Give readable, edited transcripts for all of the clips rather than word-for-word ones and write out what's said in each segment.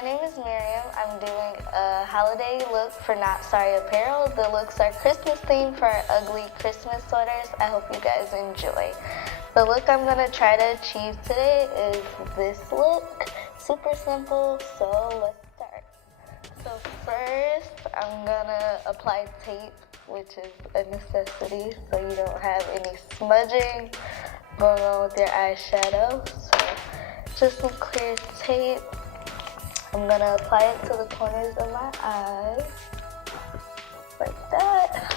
my name is Miriam. I'm doing a holiday look for Not Sorry Apparel. The looks are Christmas themed for our ugly Christmas sweaters. I hope you guys enjoy. The look I'm going to try to achieve today is this look. Super simple, so let's start. So first, I'm going to apply tape, which is a necessity, so you don't have any smudging going on with your eyeshadow. So just some clear tape. I'm gonna apply it to the corners of my eyes, like that.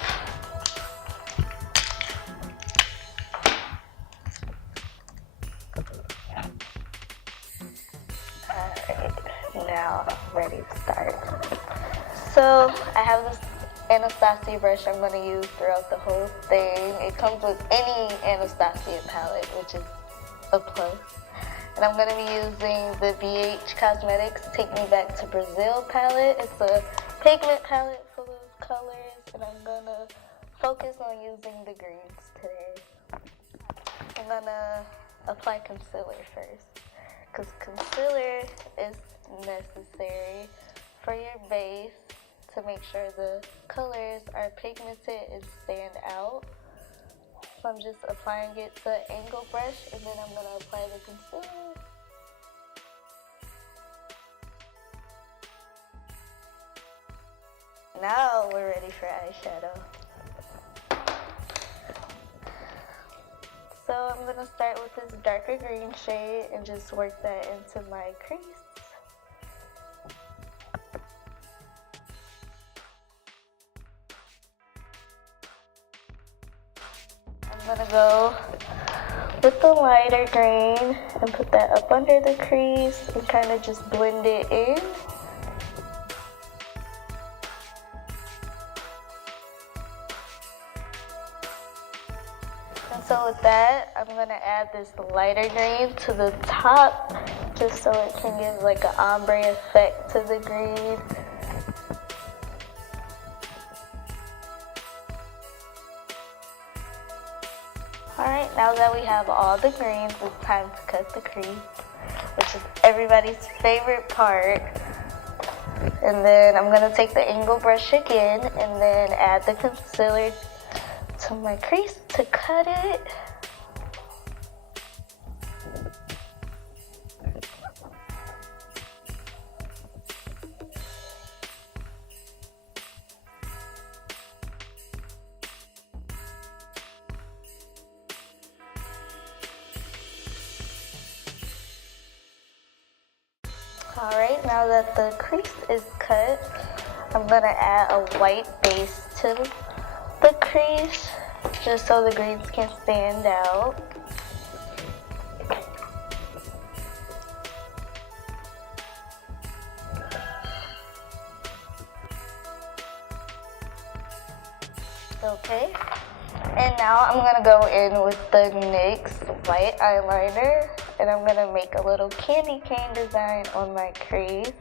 Alright, now I'm ready to start. So I have this Anastasia brush I'm gonna use throughout the whole thing. It comes with any Anastasia palette, which is a plus. And I'm going to be using the BH Cosmetics Take Me Back to Brazil palette. It's a pigment palette full of colors, and I'm going to focus on using the greens today. I'm going to apply concealer first, because concealer is necessary for your base to make sure the colors are pigmented and stand out. So I'm just applying it to an angle brush, and then I'm going to apply the concealer. Now we're ready for eyeshadow. So I'm going to start with this darker green shade and just work that into my crease. I'm going to go with the lighter green and put that up under the crease and kind of just blend it in. And so with that, I'm going to add this lighter green to the top just so it can give like an ombre effect to the green. Alright, now that we have all the greens, it's time to cut the crease, which is everybody's favorite part. And then I'm going to take the angle brush again and then add the concealer to my crease to cut it. Alright, now that the crease is cut, I'm going to add a white base to the crease just so the greens can stand out. Okay, and now I'm going to go in with the NYX white eyeliner, and I'm going to make a little candy cane design on my crease.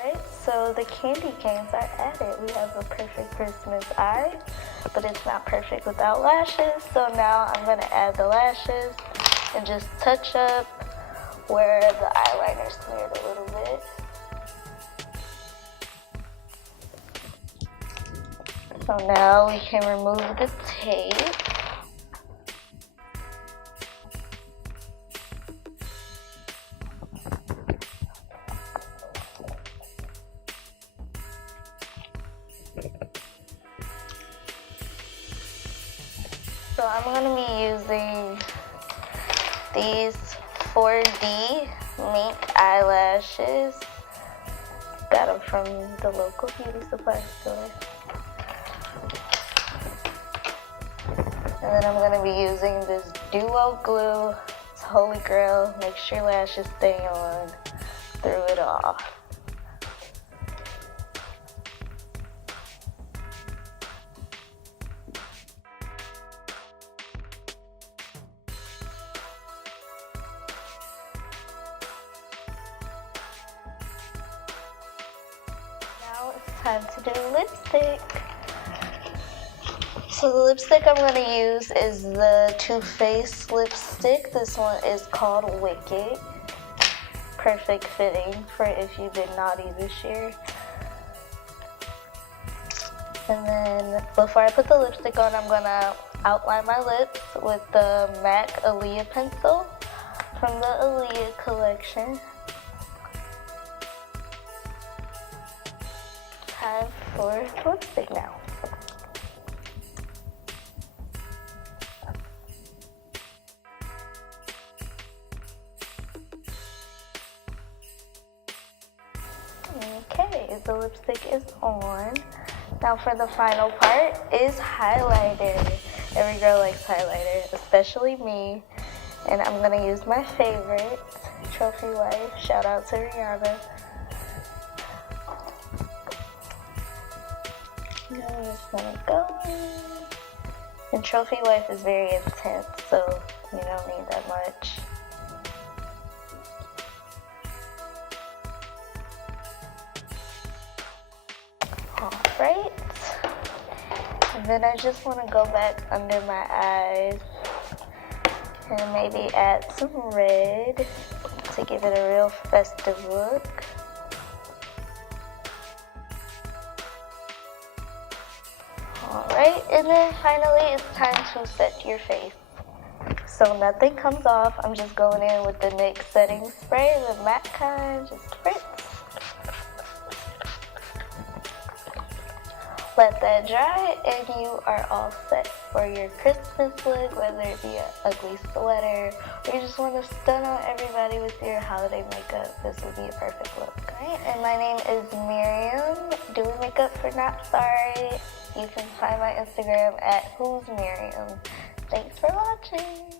Alright, so the candy canes are added. We have a perfect Christmas eye, but it's not perfect without lashes. So now I'm going to add the lashes and just touch up where the eyeliner smeared a little bit. So now we can remove the tape. So I'm going to be using these 4D mink eyelashes. Got them from the local beauty supply store. And then I'm going to be using this duo glue. It's holy grail. Makes your lashes stay on through it all. time to do lipstick. So the lipstick I'm going to use is the Too Faced lipstick. This one is called Wicked. Perfect fitting for if you've been naughty this year. And then before I put the lipstick on, I'm going to outline my lips with the MAC Aaliyah pencil from the Aaliyah collection. Time for lipstick now. Okay, the lipstick is on. Now for the final part is highlighter. Every girl likes highlighter, especially me. And I'm gonna use my favorite, Trophy Wife. Shout out to Rihanna. I'm just gonna go. And Trophy Wife is very intense, so you don't need that much. Alright, and then I just want to go back under my eyes and maybe add some red to give it a real festive look. Alright, and then finally it's time to set your face. So nothing comes off, I'm just going in with the NYX setting spray, the matte kind, just spritz. Let that dry and you are all set for your Christmas look, whether it be an ugly sweater or you just want to stun on everybody with your holiday makeup. This would be a perfect look. Right? And my name is Miriam, doing makeup for Not Sorry. You can find my Instagram at Who's Miriam. Thanks for watching.